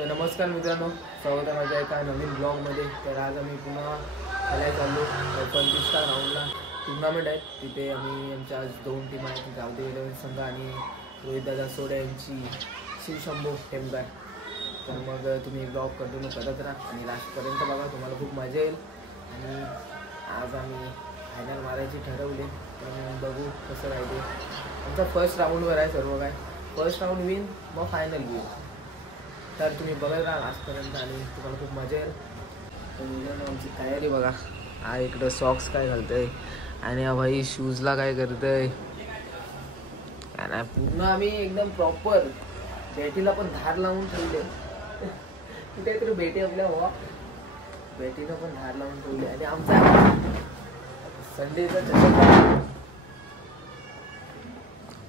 तर नमस्कार मित्रांनो, स्वागत आहे माझ्या एका नवीन ब्लॉगमध्ये. तर आज आम्ही पुन्हा खेळायला चाललो. 25 राऊंडला टुर्नामेंट आहे. तिथे आम्ही आमच्या आज 2 टीम आहेत, गावदे 11 संघ आणि रोहितदादा सोडे यांची शिवशंभो टेमगार. तर मग तुम्ही ब्लॉग कंटिन्यू करत राहा आणि लास्टपर्यंत बघा, तुम्हाला खूप मजा येईल. आणि आज आम्ही फायनल मारायची ठरवले, तर बघू कसं राहते. आमचा फर्स्ट राऊंडवर आहे सर्व काय. फर्स्ट राऊंड विन, मग फायनल विन. तर तुम्ही बघत राहा आजपर्यंत आणि तुम्हाला खूप मजा येईल. तर मुलांना आमची तयारी बघा. हा इकडं सॉक्स काय घालतंय आणि हा भाई शूजला काय करतंय. पूर्ण आम्ही एकदम प्रॉपर बेटीला पण धार लावून ठेवले. कुठे तरी बेटी आपल्या हवा, बेटीनं पण धार लावून ठेवली. आणि आमचा संडेचा चषक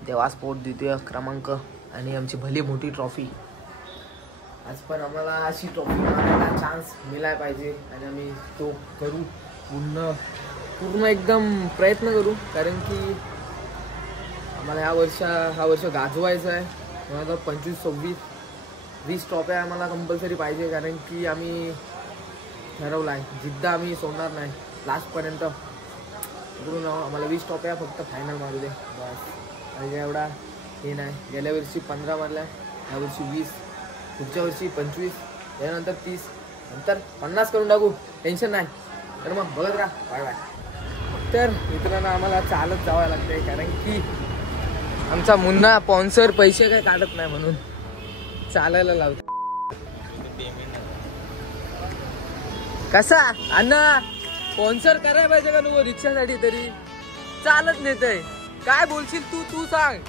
देवा स्पोर्ट द्वितीय क्रमांक आणि आमची भली मोठी ट्रॉफी. आज पण आम्हाला अशी ट्रॉफी मारायला चान्स मिळाला पाहिजे आणि आम्ही तो करू. पूर्ण एकदम प्रयत्न करू, कारण की आम्हाला हा वर्ष गाजवायचं आहे. 2025-26 20 ट्रॉफ्या आम्हाला कंपल्सरी पाहिजे, कारण की आम्ही ठरवलं आहे जिद्द आम्ही सोडणार नाही लास्टपर्यंत. म्हणून आम्हाला 20 ट्रॉफ्या फक्त फायनल मारू दे बस. आणि एवढा हे नाही. गेल्या वर्षी 15 मारल्या, यावर्षी 20, पुढच्या वर्षी 25, त्यानंतर 30, नंतर 50 करून टाकू. टेन्शन नाही. तर मग बघत राहा. Bye bye. तर मित्रांनो, आम्हाला चालत जावं लागतंय, कारण की आमचा मुन्ना स्पॉन्सर पैसे काय काढत नाही, म्हणून चालायला लावतो. कसा अण्णा स्पॉन्सर करायला पाहिजे का नको रिक्षासाठी? तरी चालत नेतय. काय बोलशील तू सांग.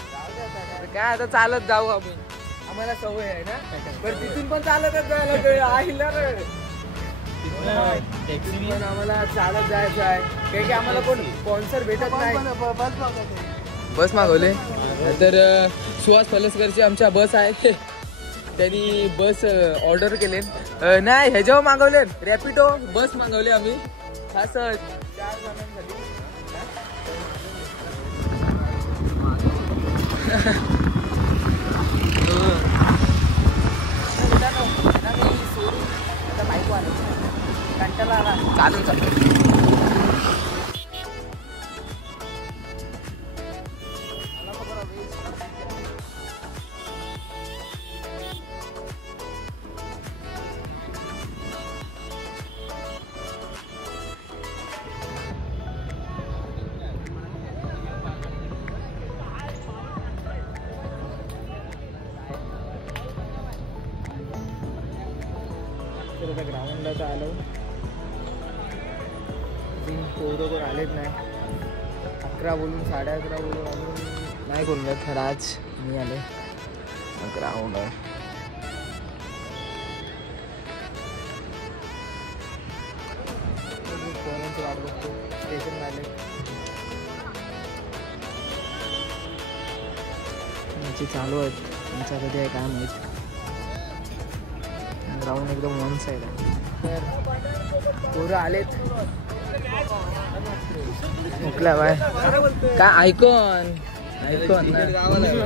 काय आता चालत जाऊ आम्ही, आम्हाला सवय आहे ना. पण तिथून पण चालतच जायला आईला पण आम्हाला चालत जायचं आहे, कारण की आम्हाला कोण स्पॉन्सर भेटत नाही. बस मागवले. तर सुहास फलसकरची आमच्या बस आहे, त्यांनी बस ऑर्डर केले. नाही ह्याच्यावर मागवले, रॅपिडो बस मागवली आम्ही खास 4 जणांसाठी. चालून ग्राउंडला तर आलो. पोरं कोण आलेच नाही. 11 बोलून 11:30 बोलून अजून नाही कोण नाही. खरं आज मी आले. ग्राउंड आहे. फोनची वाट बघतो. स्टेशन आले. चालू आहेत. तुमचा कधी आहे काय माहिती. ग्राउंड एकदम वन साईड आहे. तर पोरं आलेत. मोकला बाय काय ऐकून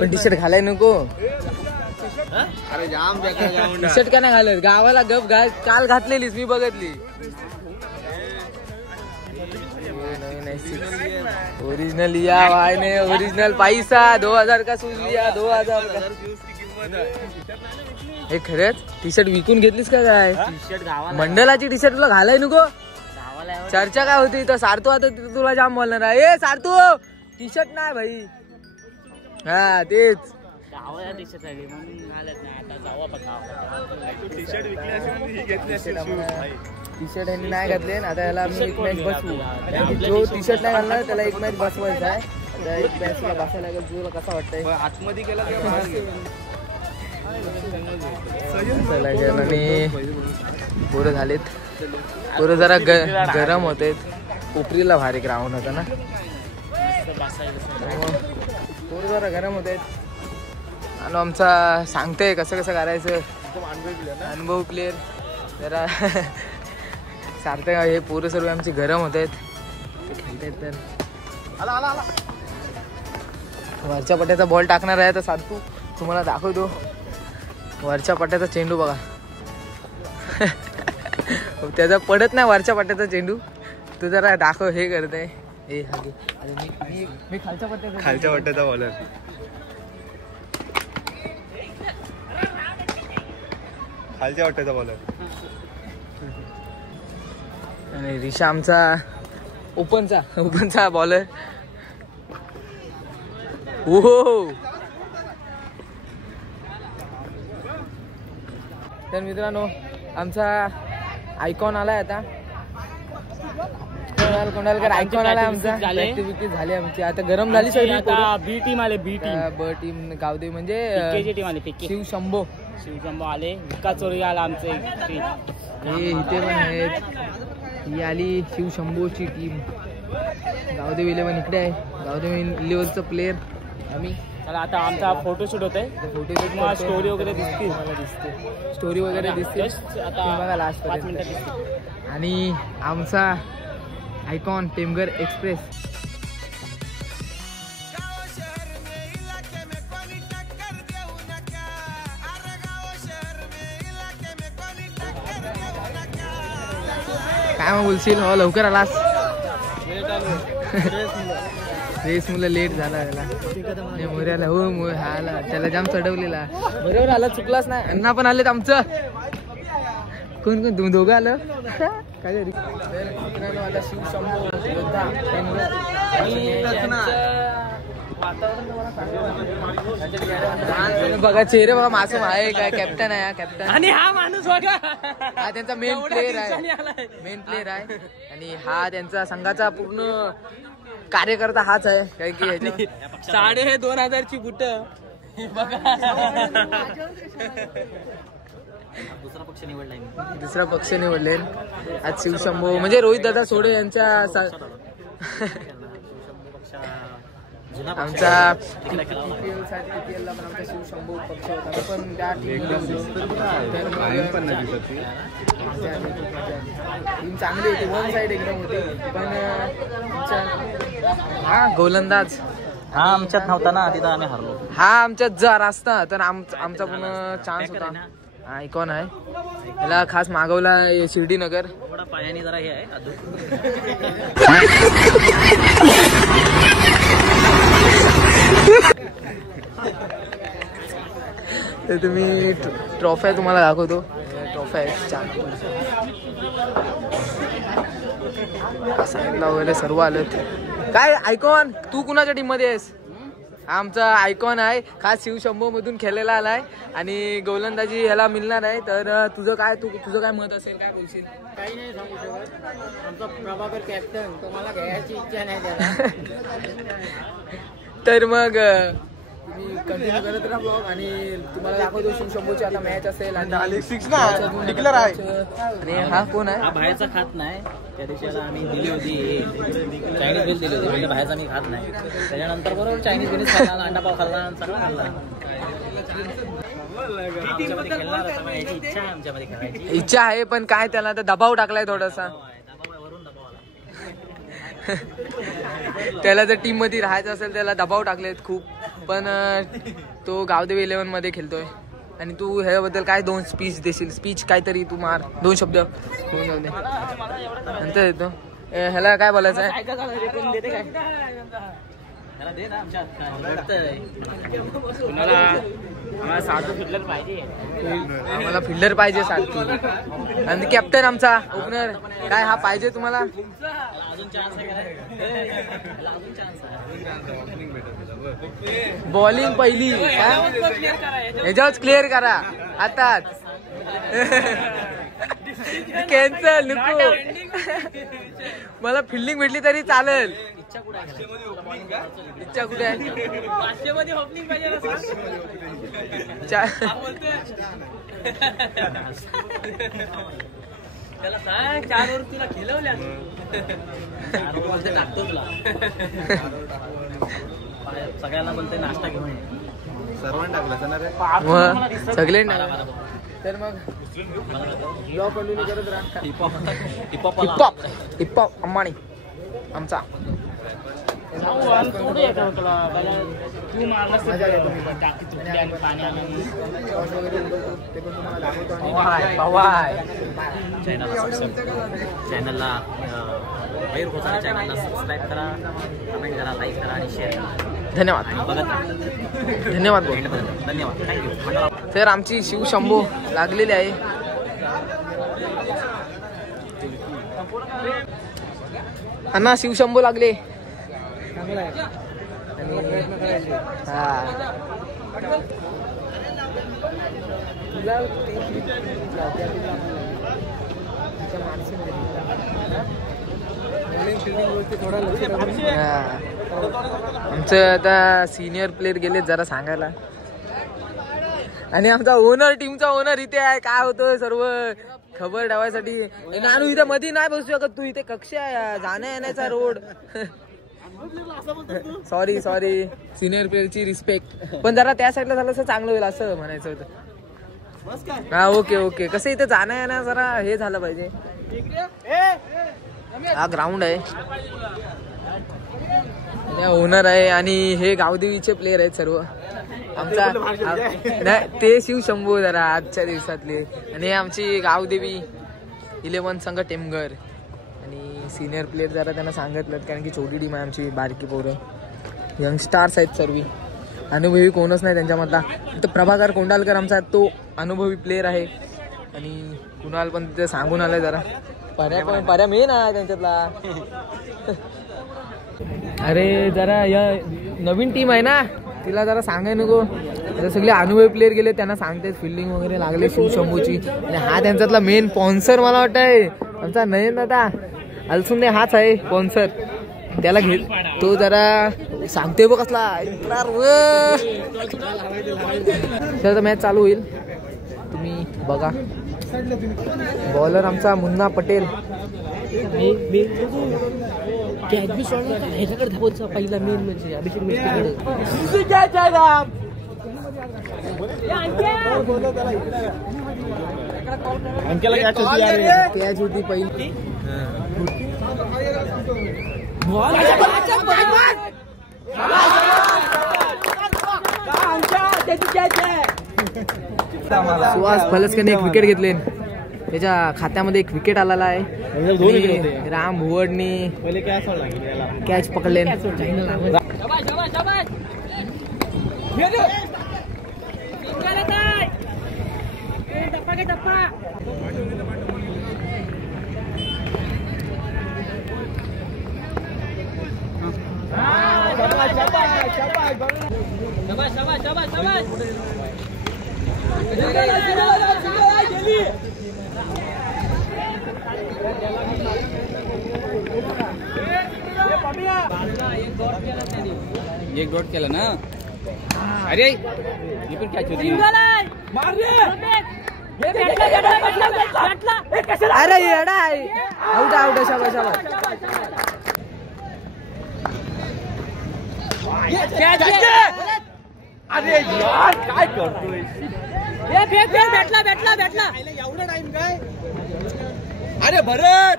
पण टी शर्ट घालाय नको. टी शर्ट का नाही घालत? गावाला गप काल घातलेलीस मी बघितली. ओरिजिनल लिया भाई ने, ओरिजिनल पैसा 2000 का शूज लिया. 2000 का हे खरंच. टी शर्ट विकून घेतलीस का काय? मंडलाची टी शर्ट तुला घालाय नको. चर्चा काय होती तर सारतो आता तुला जाम बोलणार आहे. ए सारतो टी शर्ट नाही भाई. हा तेच टी शर्ट यांनी नाही घातले. आता याला आम्ही एक मॅच बसवू. जो टी शर्ट नाही घालणार त्याला एक मॅच बसवायचा आहे. आता एक मॅचला बसायला लागेल. तुला कसं वाटतंय? आतमध्ये गेला आणि पोरं झालेत. पोरं जरा गरम होते. कोपरीला भारी ग्राउंड होता ना, पोरं जरा गरम होते. आणि आमचा सांगते कसं करायचं. अनुभव प्लेअर जरा सारते. हे पोरं सर्व आमची गरम होत आहेत, खेळत आहेत. तर वरच्या पट्ट्याचा बॉल टाकणार आहे. तर सातू तुम्हाला दाखवतो. वरच्या पट्ट्याचा चेंडू बघा. त्याचा पडत नाही वरच्या पट्ट्याचा चेंडू. तू जरा दाखव हे करते. मी खालच्या पट्ट्याचा बॉलर. खालच्या पट्ट्याचा बॉलर. आणि ऋषा आमचा ओपनचा बॉलर. ओहो. तर मित्रांनो आमचा आयकॉन आलाय आता. कोणालकर आयकॉन आलाय आमचा. ऍक्टिव्हिटी झाली आमची आता. गरम झाली सगळी. बी टीम आले. ब टीम गावदेवी म्हणजे टीम आले. शिव शंभो आले. विकास चोरी आला आमचे. हे इथे पण आहेत. ही आली शिव शंभोची टीम. गावदेवी 11 इकडे आहे. गावदेवी 11चं प्लेअर आम्ही. चला आता आमचा फोटोशूट होत आहे. फोटोशूट स्टोरी वगैरे दिसते. स्टोरी वगैरे दिसते बघा लास्ट 5 मिनिटात. आणि आमचा आयकॉन टेमगर एक्सप्रेस. काय मग बोलशील? हो लवकर आलास. रेस मुलं लेट झाला त्याला. मोर्याला हो आला. त्याला जाम चढवलेला. बरोबर आला. चुकलाच नाही. अण्णा पण आलेत आमचं. कोण तुम्ही दोघं आलं काय? आता शिव शंभो योद्धा बघा चेहरे बघा. मासूम आहे काय. कॅप्टन आहे. कॅप्टन. आणि हा माणूस बघा. हा त्यांचा मेन प्लेअर आहे. आणि हा त्यांचा संघाचा पूर्ण कार्यकर्ता हाच आहे. काय की 2,500ची बुट बघा. दुसरा पक्ष निवडले आज शिवशंभो. म्हणजे रोहित दादा सोडे यांच्या आमचा PPL साठी PPL ला पण आमचा शिवशंभो पक्ष होता. पण त्या टीम चांगली होती. वन साइड एकदम होती. पण हा गोलंदाज हा आमच्यात नव्हता ना. तिथं आम्ही हरलो. हा आमच्यात जर असता तर आमचा पण चान्स होता. आयकॉन आहे. त्याला खास मागवला शिर्डी नगर. पायाने जरा हे आहे. तर तुम्ही ट्रॉफ्या तुम्हाला दाखवतो. ट्रॉफ्या आहेत छान. साईडला वगैरे सर्व आलेत. काय आयकॉन तू कुणाच्या टीम मध्ये आहेस? आमचा आयकॉन आहे. खास शिवशंभो मधून खेळलेला आलाय. आणि गोलंदाजी ह्याला मिळणार आहे. तर तुझं काय मत असेल? काय बोलशील? काही नाही सांगू शकत. आमचा प्रभाकर कॅप्टन तो मला घ्यायची इच्छा नाही त्याला. तर मग तुम्ही कंटिन्यू करत राहा ब्लॉग. आणि तुम्हाला दाखवतो शिवशंभोची आता मॅच असेल. आणि हा कोण आहे? हा बाहेरचा खात नाही. त्या दिवशी आम्ही दिली होती चायनीज बिल दिली होती. म्हणजे बाहेरचा मी खात नाही. त्याच्यानंतर बरोबर चायनीज बिल खाल्ला. अंडा पाव खाल्ला. सगळं खाल्ला. इच्छा आहे पण काय त्याला तर दबाव टाकलाय थोडासा. त्याला जर टीम मध्ये राहायचं असेल त्याला दबाव टाकलेत खूप. पण तो गावदेवी 11 मध्ये खेळतोय. आणि तू ह्याबद्दल काय 2 स्पीच देशील? स्पीच काहीतरी तू मार. 2 शब्द होऊन जाऊ दे नंतर येतो. ह्याला काय बोलायचं आहे? आम्हाला फिल्डर पाहिजे सारखी. आणि कॅप्टन आमचा ओपनर काय हा पाहिजे तुम्हाला? बॉलिंग पहिली ह्याच्यावरच क्लिअर करा आताच. कॅन्सल नको. मला फिल्डिंग भेटली तरी चालेल. इच्छा कुठे आहे? त्याला सांग 4 ओव्हर तुला खेळवल्या. टाकतो तुला. सगळ्यांना बोलते नाश्ता घेऊन सर्वांना टाकला सगळे. तर मग करत राहा. हिपहॉप अंबानी आमचा. मजा घेतो मी पण. टॉस वगैरे उडवतो ते पण तुम्हाला दाखवतो चॅनलला मयूर कोसारे चॅनलला सबस्क्राईब करा, कमेंट करा, लाईक करा आणि शेअर करा. धन्यवाद. धन्यवाद धन्यवाद, थँक्यू. तर आमची शिवशंभो लागलेली आहे. अण्णा शिवशंभो लागले. आमचं आता सिनियर प्लेयर गेले जरा सांगायला. आणि आमचा ओनर, टीमचा ओनर इथे आहे. काय होतं सर्व खबर ठेवायसाठी. नानू इथे मध्ये नाही बसू शकत तू, इथे कक्षा आहे, जाण्या येण्याचा रोड. सॉरी सिनियर प्लेअरची रिस्पेक्ट. पण जरा त्या साईडला झालं असं चांगलं होईल असं म्हणायचं होतं. हा ओके. कसं इथे जाणं येणं जरा हे झालं पाहिजे. हा ग्राउंड आहे, ओनर आहे आणि हे गावदेवीचे प्लेयर आहेत सर्व. आमचा नाही ते शिवशंभू जरा आजच्या दिवसातले. आणि आमची गावदेवी 11 संघ टेमघर. आणि सिनियर प्लेयर जरा त्यांना सांगितलं कारण की छोटी टीम आहे आमची, बारकी पोरं, यंगस्टार्स आहेत सर्व. अनुभवी कोणच नाही त्यांच्यामधला. तर प्रभाकर कोंडालकर आमचा तो अनुभवी प्लेयर आहे. आणि कुणाल पण तिथे सांगून आलाय जरा. पर्या मेन आहे त्यांच्यातला. अरे जरा या नवीन टीम आहे ना, तिला जरा सांगाय नको. आता सगळे अनुभवी प्लेयर गेले, त्यांना सांगते फिल्डिंग वगैरे लागले शिवशंभूची. आणि हा त्यांच्यातला मेन स्पॉन्सर मला वाटतंय आमचा नयन दादा अलसुंदे, हाच आहे स्पॉन्सर. त्याला घे तो जरा सांगते बघ कसला. तर मॅच चालू होईल, तुम्ही बघा. बॉलर आमचा मुन्ना पटेल. पहिला मेन म्हणजे अभिषेक मिस्त्रीकडे. कॅच होती पहिली. सुहास फलसकरने एक विकेट घेतले. त्याच्या खात्यामध्ये एक विकेट आलेला आहे. राम भुवडने कॅच पकडले. एक डॉट केला ना. अरे ही पण कॅच होती. अरे येडा आहे. आउट शाबाश. अरे यार काय करतोय. भेटला एवढा टाइम काय. अरे भरत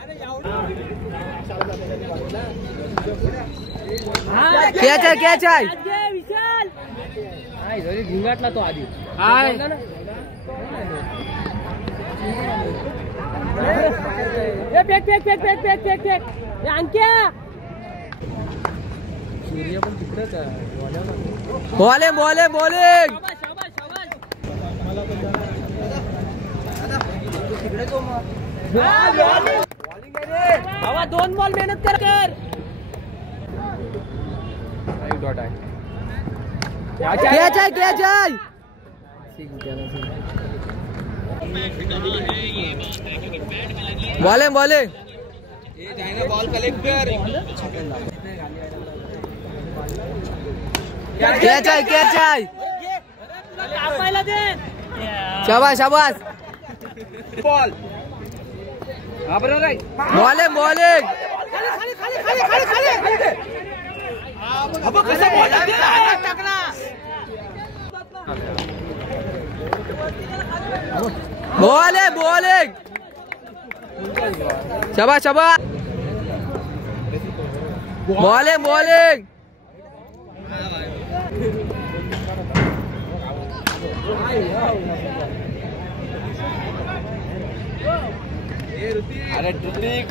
कॅच आहे. भिंगाटला तो आधी. सूर्य पण तिकडेच आहे. बॉलिंग. बाबा 2 बॉल मेहनत कर. एक डॉट आहे. कॅच आहे. बॉलिंग बॉल कलेक्ट कर. कॅच आहे. शाबाश. Ball bowling. बॉलिंग. शाबाश. बॉलिंग बॉलिंग अरे ऋतिक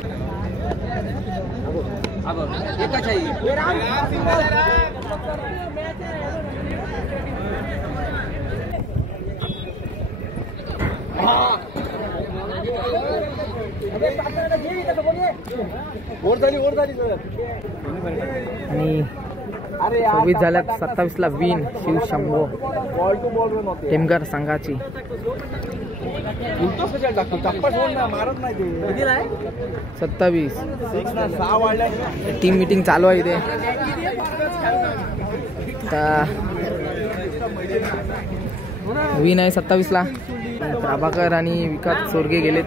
आणि 24 झाल्यात 27ला विन शिव शंभो टेमगर संघाची. 27 टीम मीटिंग चालू आहे इथे. विन आहे 27ला. प्रभाकर आणि विकास सोरगे गेलेत.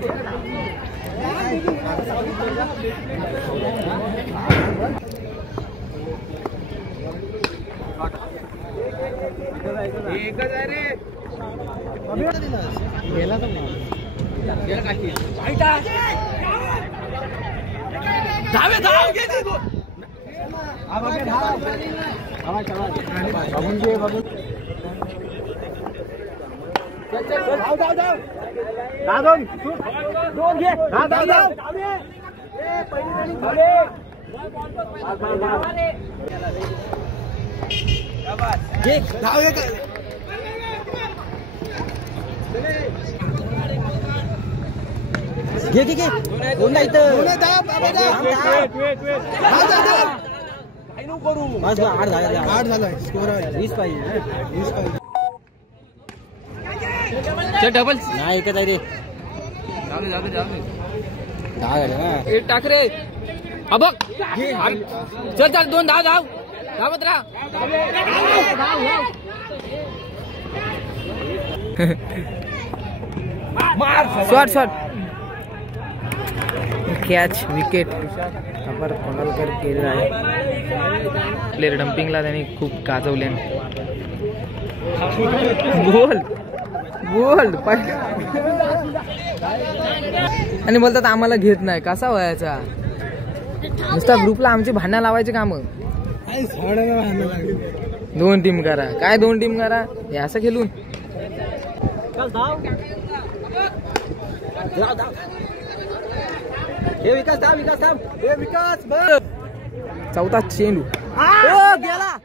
घे घे घे दोनदा इथं बस 8 झालं स्कोर 20 पाहिजे. चल डबल नाही एकच आहे रे. एक टाक रे. अबक चल चल 2 धाव धाव धावत राहा. शॉट शॉट कॅच विकेट अपर कोंडलकर केलेला आहे. प्लेअर डम्पिंगला त्यांनी खूप गाजवले. गोल गोल आणि बोलतात आम्हाला घेत नाही. कसा व्हायचा नुसता ग्रुपला आमची भांडणं लावायची काम. 2 टीम करा काय 2 टीम करा हे असं खेळून. चौथा चेंडू गेला.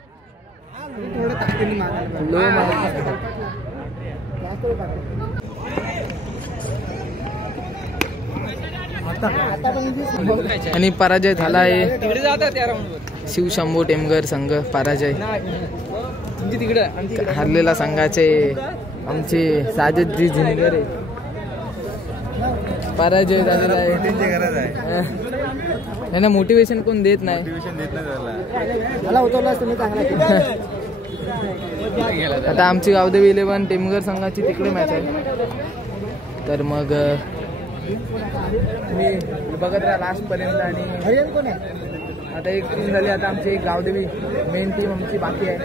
आणि पराजय झाला आहे. शिव शंभो टेमगर संघ पराजय. हरलेला संघाचे आमचे साजदजी झिनगर आहे. पराजय झालेला आहे. त्यांना मोटिवेशन कोण देत नाही. मला उतरला तुम्ही चांगला. आता आमची गावदेवी 11 टेमगर संघाची तिकडे मॅच आहे. तर मग तुम्ही बघत राहा लास्ट पर्यंत. आणि आता एक टीम झाली. आता आमची एक गावदेवी मेन टीम आमची बाकी आहे.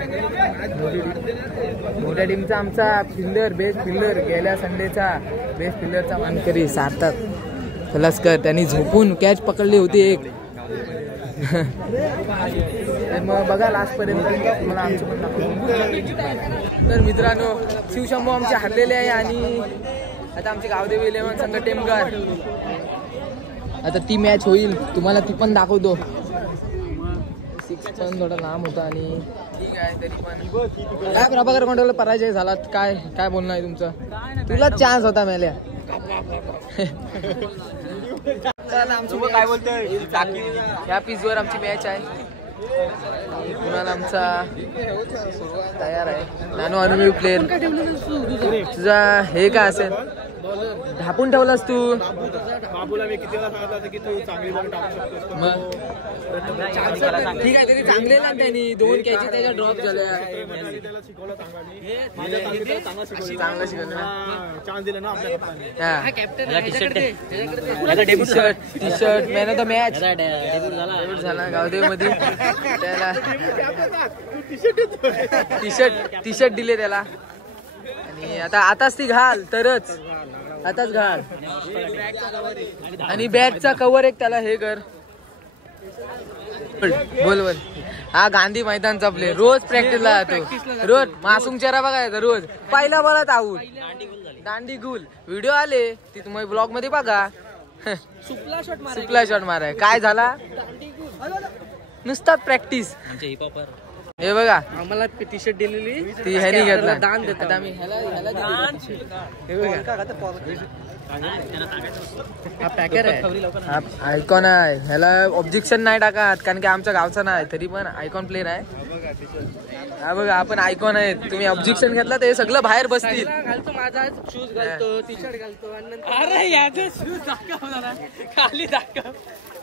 मोठ्या टीमचा आमचा फिल्डर बेस्ट फिल्डर गेल्या संडेचा बेस्ट फिल्डरचा मानकरी सार्थक कलस्कर. त्यांनी झोपून कॅच पकडली होती एक. मग बघा लास्ट पर्यंत मला आमचं पण दाखवतो. तर मित्रांनो शिवशंभो आमचे हरलेले आहे. आणि आता आमची गावदेवी 11 संघ टेमगर. आता ती मॅच होईल तुम्हाला ती पण दाखवतो. 6 पण थोडा लांब होता आणि ठीक आहे तरी पण काय प्रभाकर कोंडवले पराजय झाला. काय काय बोलणं आहे तुमचं. तुला चान्स होता मेल्या. काय बोलतोय ह्या पिचवर आमची मॅच आहे. कुणाला आमचा तयार आहे. नानो अनुभवी प्लेअर. तुझा हे काय असेल ढापून ठेवलास तू. बाबूला मी किती वेळा सांगितलं की तू चांगली बॉल टाकू शकतोस. मग ठीक आहे तरी चांगले ना त्यांनी 2 कॅच त्याच्या ड्रॉप झाल्या. त्याला शिकवलं चांगलं शिकवलं चान्स दिला ना आपल्या T shirt man of the match debut झाला गावदेव मध्ये. त्याला टी शर्ट दिले त्याला. आणि आताच ती घाल तरच आताच घाल. आणि बॅटचा कव्हर एक त्याला हे कर. बोल बोल. हा गांधी मैदानचा प्ले रोज प्रॅक्टिसला जातो. रोज मासूम चेहरा बघायचा रोज. पहिला बोलत आऊट दांडी गुल व्हिडिओ आले ती तुम्ही ब्लॉग मध्ये बघा. सुपला शॉट माराय काय झाला नुसता प्रॅक्टिस. हे बघा आम्हाला टी शर्ट दिलेली ती ह्यानी घेतला. दान देतो आता आम्ही आयकॉन आहे ह्याला ऑब्जेक्शन नाही टाकत कारण की आमच्या गावचा नाही तरी पण आयकॉन प्लेअर आहे. हा बघा आपण आयकॉन आहे तुम्ही ऑब्जेक्शन घेतला तर हे सगळं बाहेर बसतील. घालतो माझा शूज घालतो टी शर्ट घालतो अरे याचे शूज दाखव जरा खाली दाखव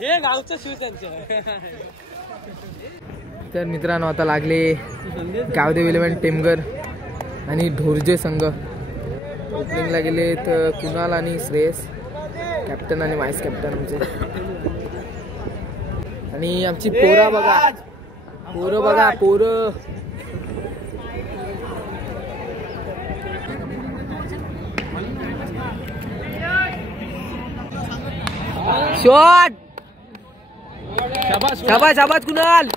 हे गावचं शूज त्यांचे. तर मित्रांनो आता लागले गावदेव 11 टेमगर आणि ढोरजे संघ. ओपनिंगला गेले तर कुणाल आणि श्रेयस कॅप्टन आणि व्हाईस कॅप्टन आमचे. आणि आमची पोरं बघा पोरं शॉट शाबास कुणाल.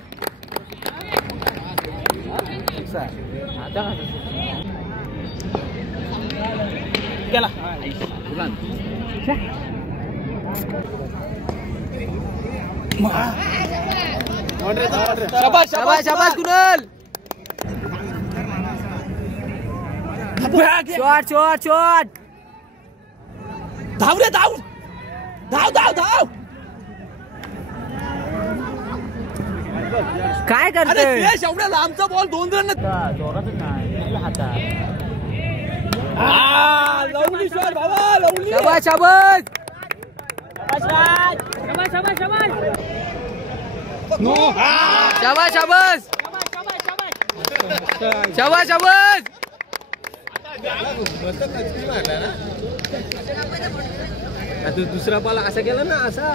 गेला शाबास कुणाल. शॉट धाव रे धाव काय करते एवढ्या लांबचा बॉल 2 रन शाबास. दुसरा बॉल असा केला ना असा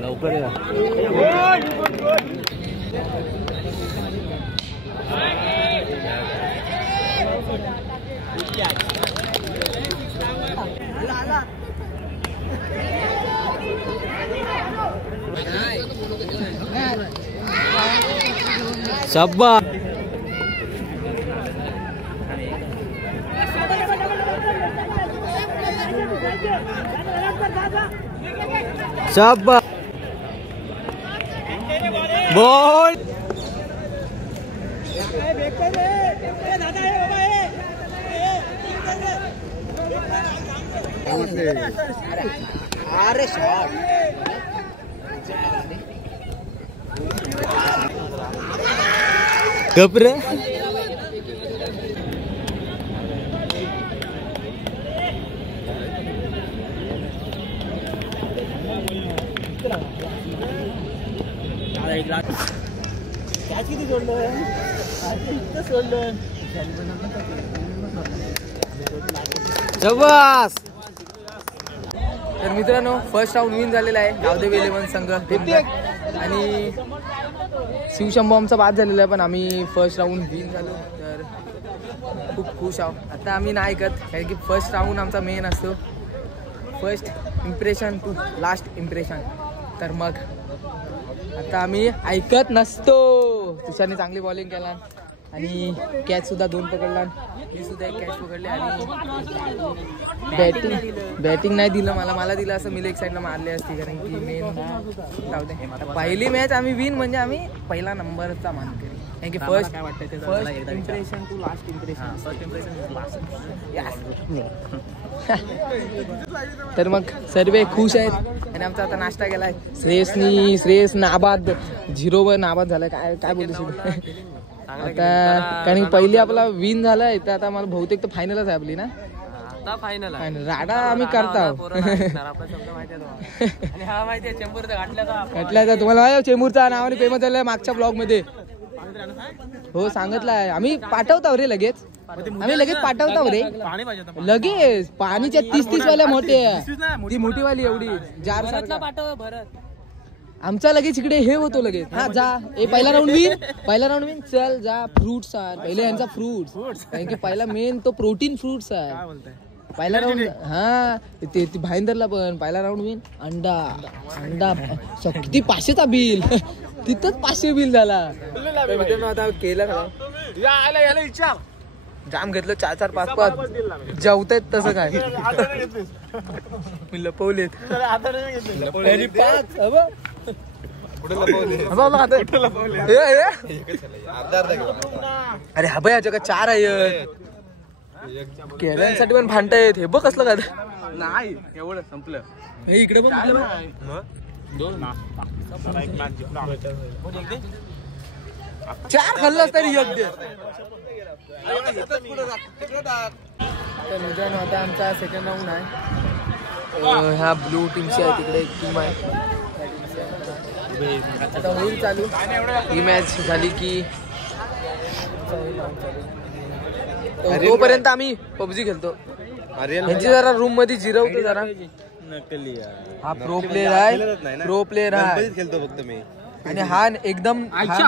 लवकर या. शाबास. शाबास बॉल. अरे शॉट गपरे किती सोडलं शाबास. तर मित्रांनो फर्स्ट राऊंड विन झालेला आहे गावदेव 11 संघ आणि शिवशंभू आमचा बाद झालेला आहे पण आम्ही फर्स्ट राऊंड विन झालो तर खूप खुश आहोत. आता आम्ही नाही ऐकत कारण की फर्स्ट राऊंड आमचा मेन असतो. First impression to last impression. तर मग आता आम्ही ऐकत नसतो. तुषारने चांगली बॉलिंग केला आणि कॅच सुद्धा 2 पकडला. मी सुद्धा एक कॅच पकडले आणि बॅटिंग नाही दिलं मला दिलं असं मी लेग साईडला मारले असते कारण की मेन जाऊ दे. पहिली मॅच आम्ही विन म्हणजे आम्ही पहिला नंबरचा मानकरी कारण की first impression to last impression. तर मग सर्व खुश आहेत आणि आमचा आता नाश्ता केलाय. श्रेयस नाबाद 0 वर नाबाद झालाय. काय बोलू शकतो आता कारण पहिली आपला विन झालाय तर आता मला बहुतेक तर फायनलच आहे आपली ना. फायनल फायनल राडा आम्ही करता घातल्याचा तुम्हाला माहिती चेंबूरचा नावाने फेमस झालाय मागच्या ब्लॉग मध्ये. हो सांगितलंय आम्ही पाठवतो रे लगेच. आम्ही लगेच पाठवतो रे लगेच. पाणीच्या 30-30 वाल्या मोठे ती मोठी वाली एवढी जार आमचा लगेच इकडे हे होतो लगेच. हा जा पहिला राऊंड विन चल जा. फ्रुट्स आहे पहिले यांचा फ्रुट्स कारण की पहिला मेन तो प्रोटीन फ्रुट्स आहे. पहिला राऊंड हा ते भाईंदरला पण पहिला राऊंड विन अंडा किती 500चा बिल तिथंच 500 बिल झाला. आता केलं जाम घेतलं 4-4-5-5 जेवतायत तसं काय लपवलेत अरे हा भाई याच्या 4 आहेत केरळसाठी पण भांडतायत. हे बघ कसलं काय नाही एवढं संपलं. इकडे पण 4 खाल्लं तरी योग्य. तर मित्रांनो आता आमचा सेकंड राऊंड आहे. ह्या ब्लू टीमची आहे तिकडे एक टीम आहे. आता होईल चालू. ही मॅच झाली की तोपर्यंत आम्ही पबजी खेळतो. यांची जरा रूम मध्ये जिरवतो जरा. हा प्रो प्लेअर आहे खेळतो फक्त मी आणि हा एकदम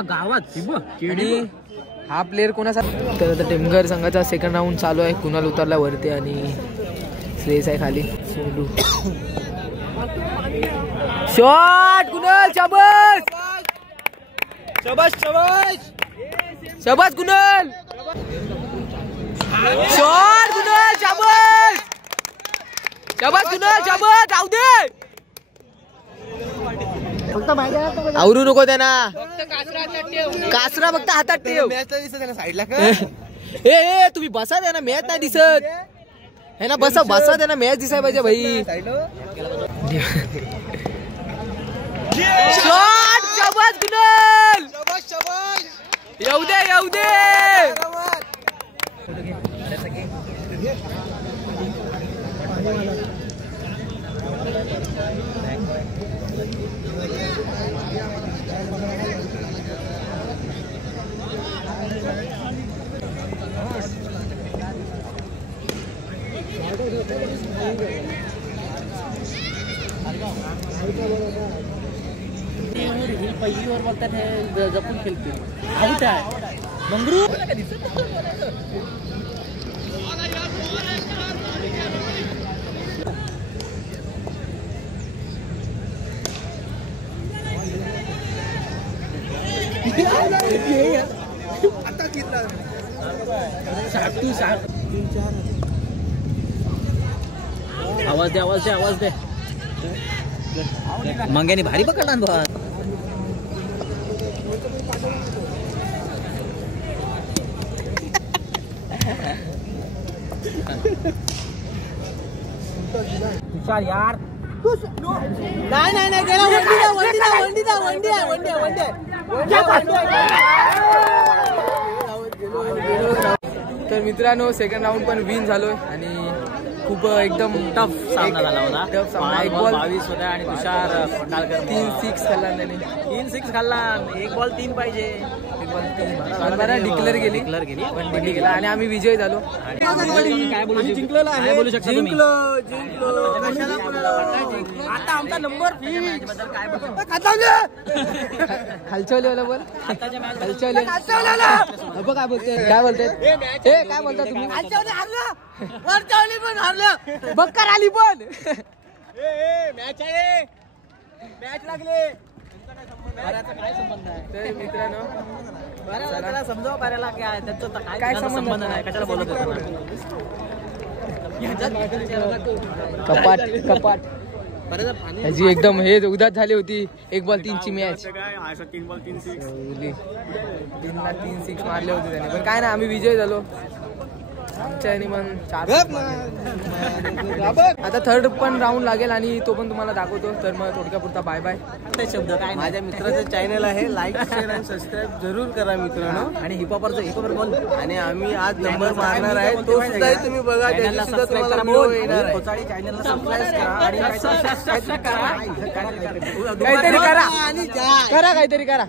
गावात आणि हा प्लेअर कोणासाठी. तर आता टेमघर संघाचा सेकंड राऊंड चालू आहे. कुणाल उतरला वरती आणि श्रेयस आहे खाली. सोडू शॉट कुणाल शाबास कुणाल शॉट कुणाल शाबास जाऊ दे. आवरू नको त्यांना. कासरा फक्त हातात ठेव. साईडला ए तुम्ही बसा द्या ना मॅच नाही दिसत है ना. बसा द्या ना मॅच दिसाय पाहिजे भाई. शॉट शाबास कुणाल येऊ दे. पहिली वर बोलतात हे जपून खेळतील. आऊट आहे मंगरू. आवाज दे. मंग्याने भारी पकडला बा. यार नाही तर मित्रांनो सेकंड राऊंड पण विन झालोय आणि खूप एकदम टफ सामना झाला होता. टफ सामना. एक बॉल 22 होता आणि तुषार कालकर 3 6 खाल्ला त्याने. 3 6 खाल्ला. एक बॉल 3 पाहिजे. डिक्लेअर गेली पण दिली गेला आणि आम्ही विजय झालो. काय बोलू शकता तुम्ही? आता आमचा नंबर खालचवले बोल. खालचवले काय बोलते काय बोलता तुम्ही? वरचावली पण हारलं. बक्कर आली पण मॅच लागले. काय संबंध आहे? तर मित्रांनो त्याला समजावं पाऱ्याला काय त्याचं काय संबंध नाही. कशाला बोलत होता? कपाट ह्याची एकदम हे उदास झाली होती. 1 बॉल 3 ची मॅच. 3 बॉल 3 6 3 6 मारले होते त्याने पण काय ना आम्ही विजय झालो. आमच्या याने पण 4 आता थर्ड पण राऊंड लागेल आणि तो पण तुम्हाला दाखवतो. तर मग थोडक्या पुरता बाय बाय. शब्द काय माझ्या मित्राचं चॅनल आहे, लाईक शेअर आणि सबस्क्राईब जरूर करा मित्रांनो. आणि हिपहॉपर बोल. आणि आम्ही आज नंबर मारणार आहे, तो सुद्धा तुम्ही बघा. त्याची सुद्धा तुम्हाला व्हिडिओ येणार आहे. चॅनलला सबस्क्राईब करा आणि काहीतरी करा काहीतरी करा.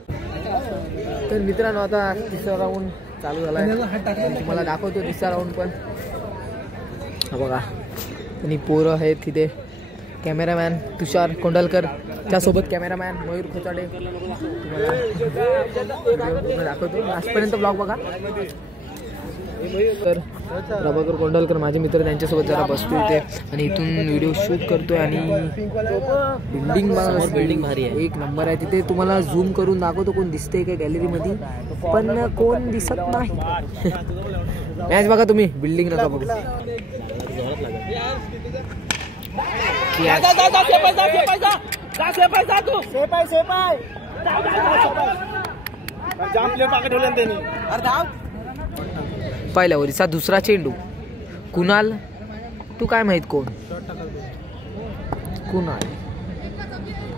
तर मित्रांनो आता तिसरा राऊंड चालू झालाय. तुम्हाला दाखवतो तिसरा राऊंड पण. हा बघा आणि पोरं आहेत तिथे. कॅमेरामॅन तुषार कोंडलकर, त्यासोबत कॅमेरामॅन मयूर खोचाडे. तुम्हाला दाखवतो, आजपर्यंत ब्लॉग बघा. तर प्रभाकर कोंडलकर माझे मित्र, त्यांच्यासोबत जरा बसतो इथे आणि इथून व्हिडिओ शूट करतोय. आणि बिल्डिंग भारी आहे, एक नंबर आहे. तिथे तुम्हाला झूम करून दाखवतो कोण दिसतंय का गॅलरीमध्ये, पण कोण दिसत नाही. मॅच बघा तुम्ही, बिल्डिंग नका बघू. पहिल्या ओव्हरीचा दुसरा चेंडू. कुणाल, तू काय माहित कोण? कुणाल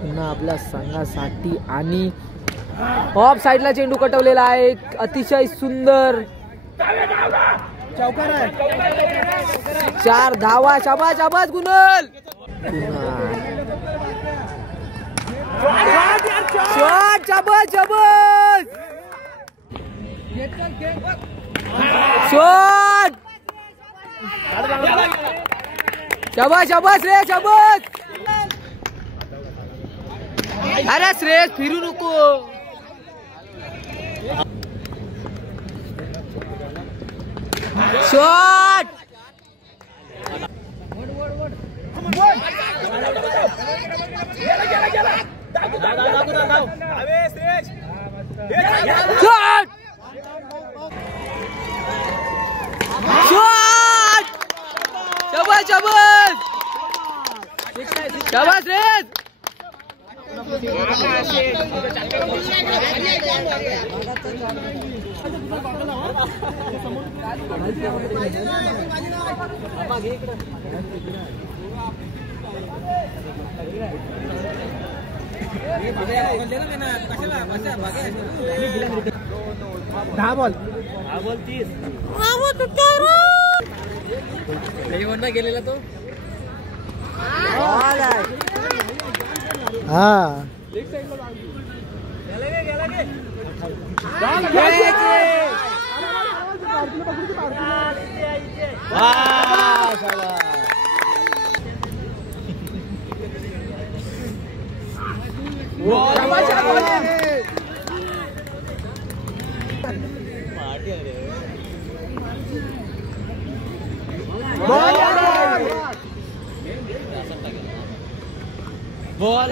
पुन्हा आपल्या संघासाठी. आणि ऑफ साईडला चेंडू कटवलेला आहे, अतिशय सुंदर. 4 धावा. शाबास शाबास कुणाल. शॉट शाबास शाबास. शॉट शाबास शाबास रे शाबास. अरे श्रेयस फिरू नको. शॉट शॉट शाबास शाबास शाबास रे. दहा बॉल 30 गेलेला तो. हा बॉल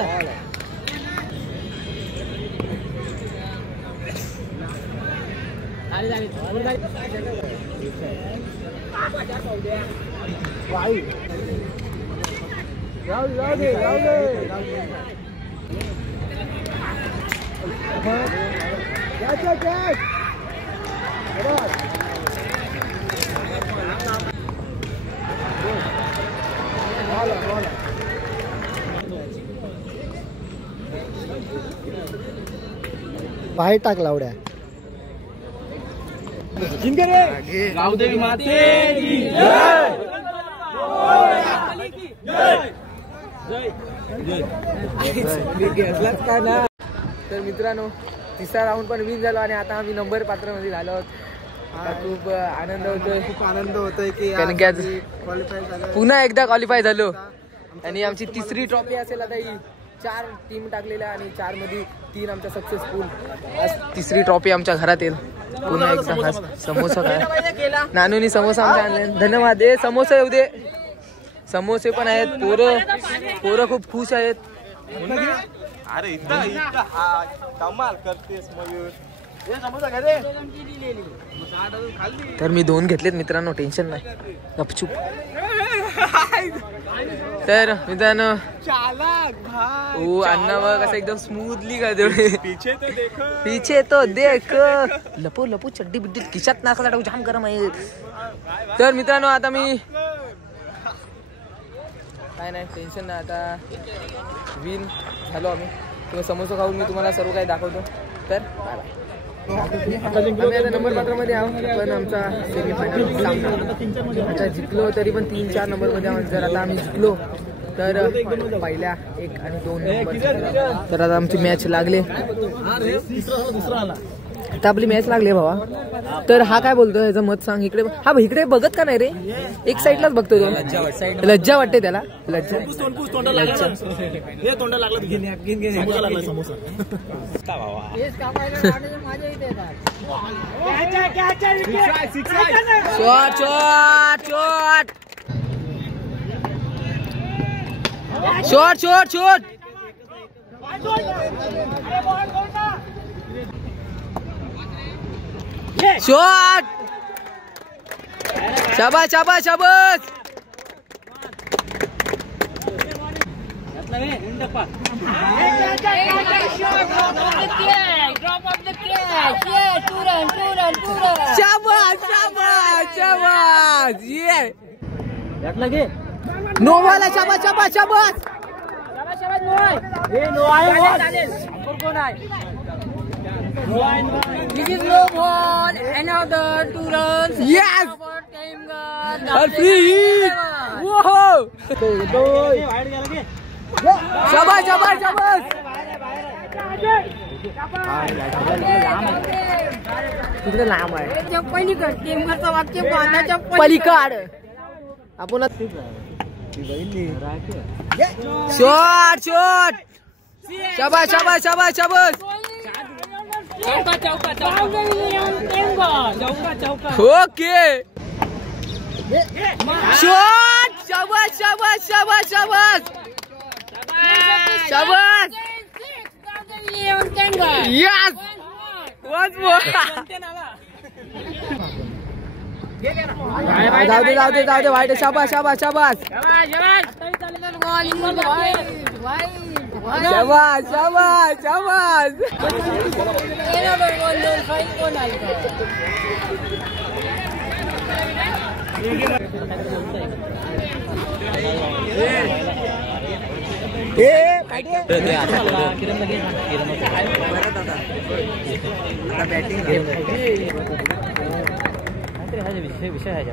बाहेर टाकला उड्या. गावदेवी माते की जय. तर मित्रांनो तिसरा राऊंड पण विन झालो आणि आता आम्ही नंबर पात्रमध्ये झालो आहोत. खूप आनंद होतोय, खूप आनंद होतोय की कारण की आज क्वालिफाय झालं, पुन्हा एकदा क्वालिफाय झालो. आणि आमची तिसरी ट्रॉफी असेल आता. ही 4 टीम टाकलेल्या आणि 4 मध्ये 3 आमच्या सक्सेसफुल. आज तिसरी ट्रॉफी आमच्या घरात येईल पुन्हा एकदा. समोसा काय नानूनी समोसा आमच्या आणले, धन्यवाद. समोसा येऊ दे. समोसे पण आहेत. पोरं खूप खुश आहेत. अरे कमाल करतेस मयूर. तर मी 2 घेतलेत मित्रांनो, टेन्शन नाही, गपचूप. तर मित्रांनो अण्णा बघ कसं एकदम स्मूथली करतो. पीछे तो देख, लपो लपो चड्डी बिड्डी खिशात नाका टाकू, जाम गरम आहे. तर मित्रांनो आता मी काय नाही, टेन्शन नाही, आता विन झालो आम्ही. तुम्ही समोसा खाऊन मी तुम्हाला सर्व काही दाखवतो. तर आम्ही आता नंबर पात्रामध्ये आहोत, पण आमचा सेमीफायनल सामना आता जिंकलो तरी पण 3-4 नंबरमध्ये आहोत. जर आता आम्ही जिंकलो तर पहिल्या 1 आणि 2 नंबर. तर आता आमची मॅच लागले, आता आपली मॅच लागली भावा. तर हा काय बोलतो, याचं मत सांग. इकडे हा इकडे बघत का नाही रे, एक साईडलाच बघतो तो. लज्जा वाटते त्याला, लज्जा. Shot shot shot. शॉट. शाबाश शाबाश शाबाश. शाबाश शाबाश शाबाश. ये नो वाला. शाबाश शाबाश शाबाश. This is no ball. Another 2 runs. Yes. Free hit. Whoa. शाबाश शाबाश शाबाश. तिकडे लांब आहे. पलीकड आपण. Shot shot. शाबाश शाबाश शाबाश शाबाश. ओके. शॉट. शाबाश शाबाश शाबाश शाबाश शाबाश. यस. Once more. जाऊ दे जाऊ दे जाऊ दे. वाईट. शाबाश शाबाश शाबाश शाबाश शाबाश शाबाश. विषय आहे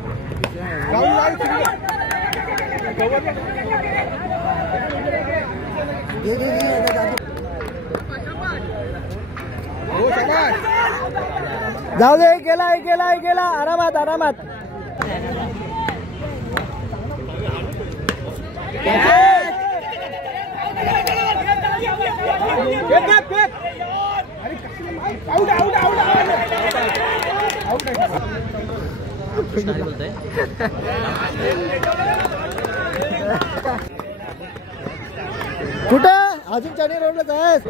जाऊ दे. गेला गेला गेला. आरामात आरामात. कुठं अजून चाणी रोडला जायस.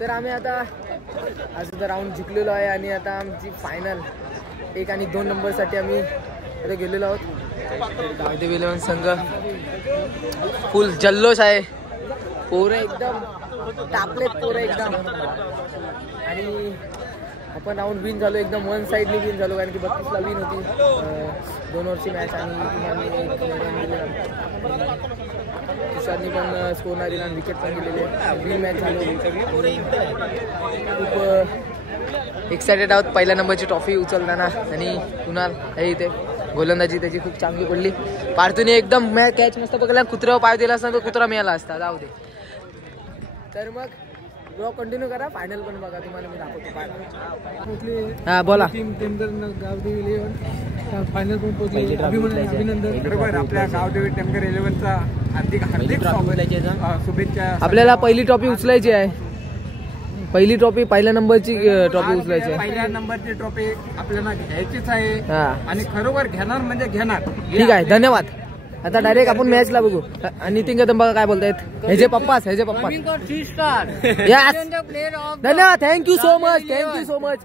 तर आम्ही आता आज राऊंड जिंकलेलो आहे आणि आता आमची फायनल 1 आणि 2 नंबरसाठी आम्ही आता गेलेलो आहोत. गावदेव 11 संघ फुल जल्लोष आहे. पोरं एकदम टापलेत पोरं एकदम. आणि आपण राऊंड विन झालो एकदम वन साईडनी विन झालो, कारण की 32ला विन होती 2 ओव्हरची मॅच. आणि तुषारनी पण स्कोर नाही दिला आणि विकेट पण दिलेले. विन मॅच झालो. खूप एक्सायटेड आहोत पहिल्या नंबरची ट्रॉफी उचलताना. आणि कुणाल आहे इथे गोलंदाजी त्याची खूप चांगली पडली. पार्थूने एकदम मॅच कॅच मस्त पकडला. कुत्र्यावर पाय दिला असता तर कुत्रा मिळाला असता. जाऊ दे. तर मग ब्लॉग कंटिन्यू करा, फायनल पण बघा, तुम्हाला मी दाखवतो काय. हा बोला. टीम टेमघर गावदेवी 11 फायनल पण पोहोचली. अभिनंदन. बरोबर, आपल्या गावदेवी टेमघर 11चा हार्दिक शुभेच्छा. आपल्याला पहिली ट्रॉफी उचलायची आहे. पहिली ट्रॉफी पहिल्या नंबरची ट्रॉफी उचलायची आहे. पहिल्या नंबरची ट्रॉफी आपल्याला घ्यायचीच आहे हा आणि खरोखर घेणार म्हणजे घेणार. ठीक आहे, धन्यवाद. आता डायरेक्ट आपण मॅचला बघू. नितीन कदम बघा काय बोलतायत. ह्याचे पप्पा यस धन्यवाद. Thank you so much, thank you so much.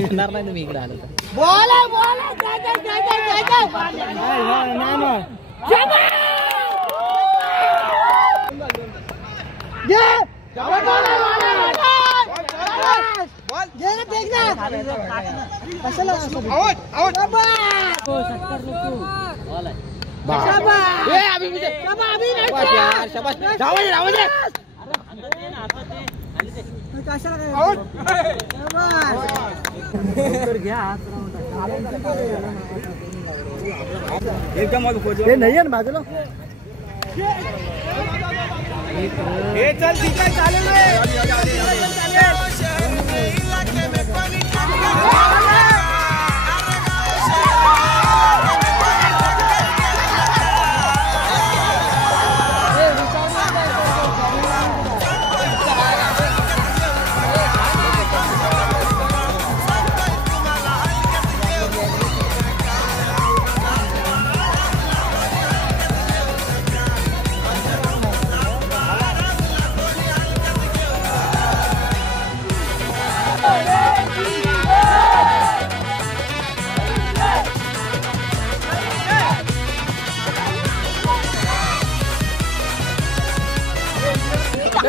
येणार नाही तुम्ही इकडे आलो तर. एकदम नाही आहे ना बाजूला. चल ठीक आहे, चालेल.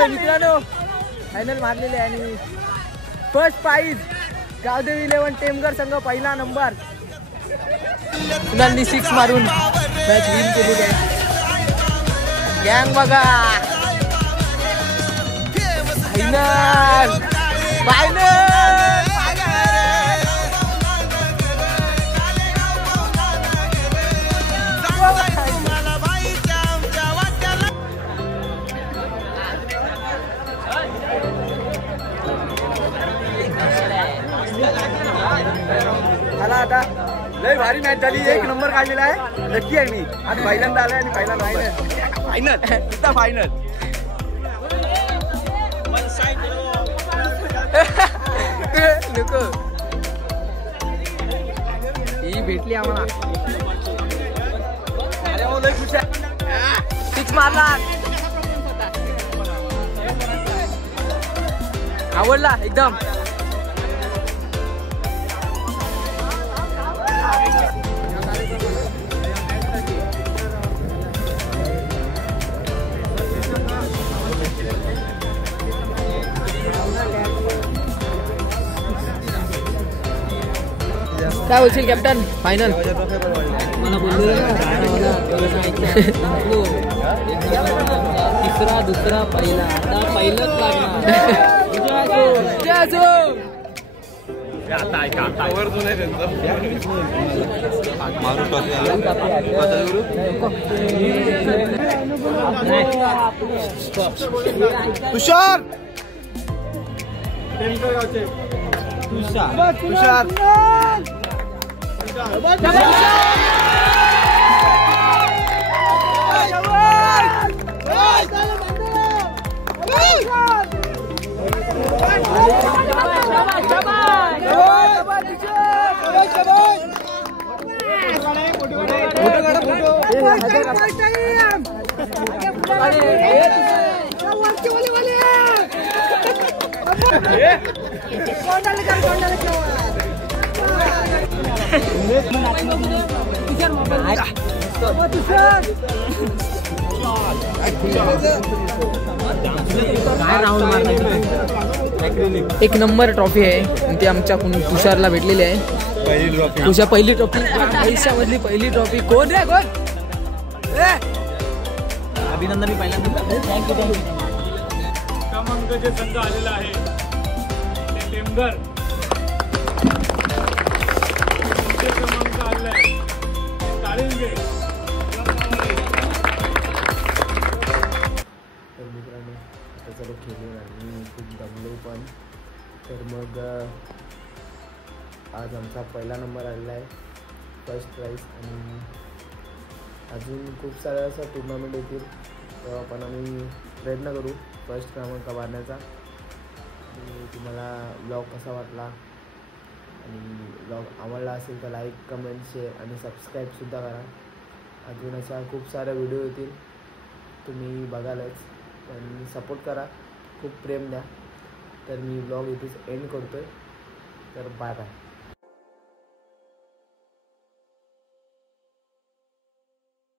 मित्रांनो फायनल मारलेले आणि फर्स्ट प्राइज गावदेवी 11 टेमघर संघ पहिला नंबर. मुलांनी 6 मारून मॅच विन केलेली आहे. गँग बघा फायनल फायनल. आता लय भारी मॅच झाली, 1 नंबर काढलेला आहे. नक्की आहे मी आज पहिल्यांदा आलाय आणि पहिला फायनल फायनल. नको ही भेटली आम्हाला. लय खुश आहे. 6 मारला. आवडला एकदम. काय होईल कॅप्टन फायनल. मला बोललो तिसरा दुसरा पहिला, आता पहिलंच लागणार. तुषार तुषार एक नंबर ट्रॉफी आहे ती आमच्या तुषारला भेटलेली आहे. तुझ्या पहिली ट्रॉफी आयुष्यामधली पहिली ट्रॉफी. कोण रे कोण? अभिनंदन. मी पहिल्यांदा क्रमांक जे संघ आलेला आहे ते टेमघर क्रमांक आलेला आहे काळिंगे. तर मित्रांनो आता सर्व खेळून आणि खूप दमलो पण. तर मग आज आमचा पहिला नंबर आलेला आहे, फर्स्ट प्राईज. आणि अजून खूप साऱ्या असं टुर्नामेंट येतील तेव्हा पण आम्ही प्रयत्न करू फर्स्ट क्रमांक मारण्याचा. आणि तुम्हाला ब्लॉग कसा वाटला आणि ब्लॉग आवडला असेल तर लाईक, कमेंट, शेअर आणि सबस्क्राईबसुद्धा करा. अजून अशा खूप साऱ्या व्हिडिओ येतील, तुम्ही बघालच. पण सपोर्ट करा, खूप प्रेम द्या. तर मी ब्लॉग इथेच एंड करतो आहे. तर बाय बाय.